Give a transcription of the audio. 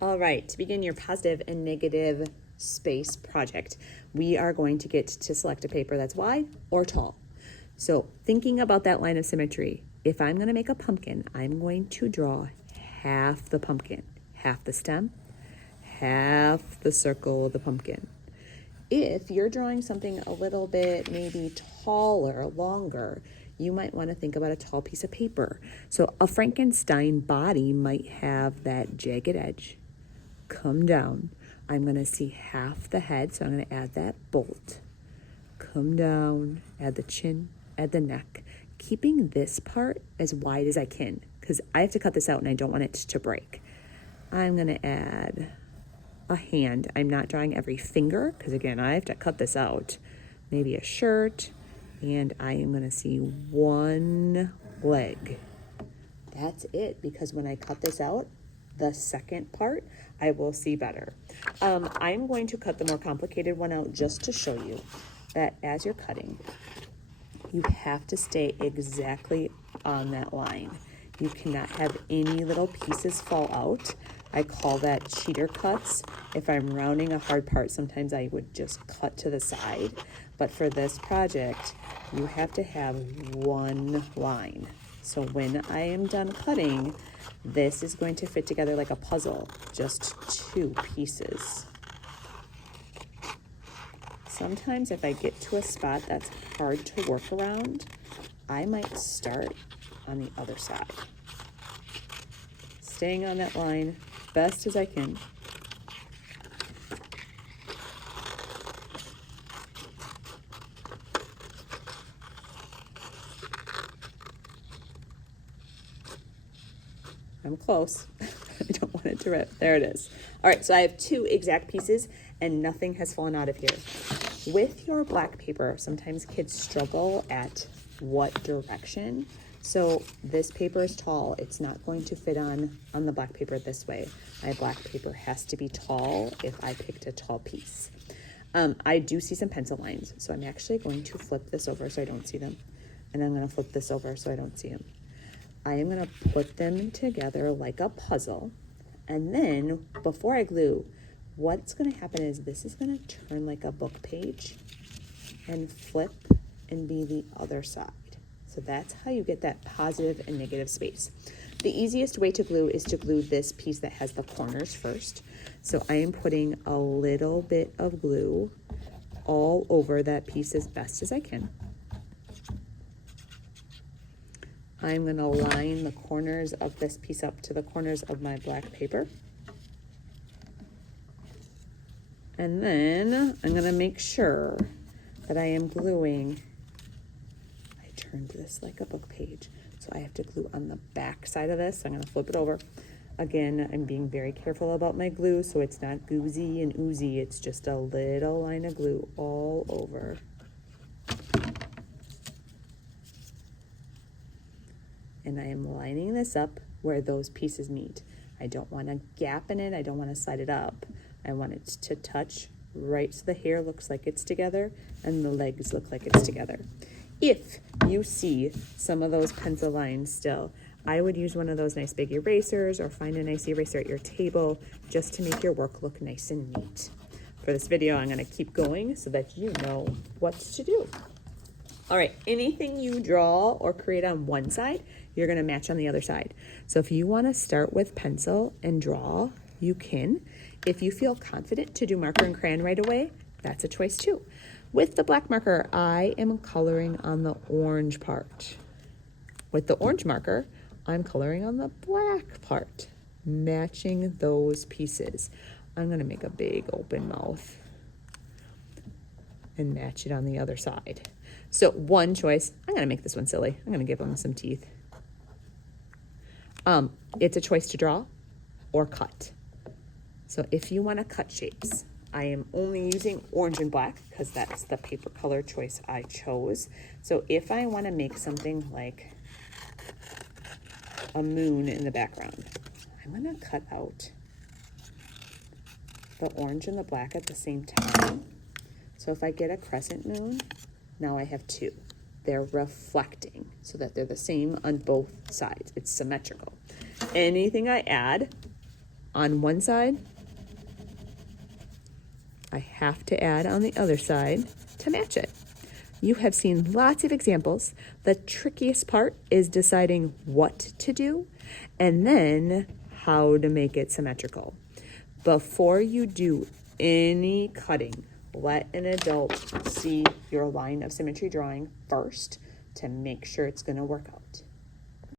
All right, to begin your positive and negative space project, we are going to get to select a paper that's wide or tall. So thinking about that line of symmetry, if I'm going to make a pumpkin, I'm going to draw half the pumpkin, half the stem, half the circle of the pumpkin. If you're drawing something a little bit maybe taller, longer, you might want to think about a tall piece of paper. So a Frankenstein body might have that jagged edge come down. I'm going to see half the head, so I'm going to add that bolt. Come down, add the chin, add the neck, keeping this part as wide as I can because I have to cut this out and I don't want it to break. I'm going to add a hand. I'm not drawing every finger because again, I have to cut this out. Maybe a shirt, and I am going to see one leg. That's it, because when I cut this out, the second part, I will see better. I'm going to cut the more complicated one out just to show you that as you're cutting, you have to stay exactly on that line. You cannot have any little pieces fall out. I call that cheater cuts. If I'm rounding a hard part, sometimes I would just cut to the side. But for this project, you have to have one line. So when I am done cutting, this is going to fit together like a puzzle, just two pieces. Sometimes if I get to a spot that's hard to work around, I might start on the other side. Staying on that line best as I can. I'm close. I don't want it to rip. There it is. All right, so I have two exact pieces and nothing has fallen out of here. With your black paper, sometimes kids struggle at what direction. So this paper is tall. It's not going to fit on the black paper this way. My black paper has to be tall if I picked a tall piece. I do see some pencil lines, so I'm actually going to flip this over so I don't see them. And I'm going to flip this over so I don't see them. I am going to put them together like a puzzle. And then before I glue, what's going to happen is this is going to turn like a book page and flip and be the other side. So that's how you get that positive and negative space. The easiest way to glue is to glue this piece that has the corners first. So I am putting a little bit of glue all over that piece as best as I can. I'm going to line the corners of this piece up to the corners of my black paper. And then I'm going to make sure that I am gluing. I turned this like a book page, so I have to glue on the back side of this. I'm going to flip it over. Again, I'm being very careful about my glue so it's not goozy and oozy. It's just a little line of glue all over. And I am lining this up where those pieces meet. I don't want a gap in it. I don't want to slide it up. I want it to touch right so the hair looks like it's together and the legs look like it's together. If you see some of those pencil lines still, I would use one of those nice big erasers or find a nice eraser at your table just to make your work look nice and neat. For this video, I'm going to keep going so that you know what to do. All right, anything you draw or create on one side, you're going to match on the other side. So if you want to start with pencil and draw, you can. If you feel confident to do marker and crayon right away, that's a choice too. With the black marker, I am coloring on the orange part. With the orange marker, I'm coloring on the black part, matching those pieces. I'm going to make a big open mouth and match it on the other side. So one choice, I'm going to make this one silly. I'm going to give them some teeth. It's a choice to draw or cut. So if you want to cut shapes, I am only using orange and black because that's the paper color choice I chose. So if I want to make something like a moon in the background, I'm going to cut out the orange and the black at the same time. So if I get a crescent moon, now I have two. They're reflecting so that they're the same on both sides. It's symmetrical. Anything I add on one side, I have to add on the other side to match it. You have seen lots of examples. The trickiest part is deciding what to do and then how to make it symmetrical. Before you do any cutting, let an adult see your line of symmetry drawing first to make sure it's going to work out.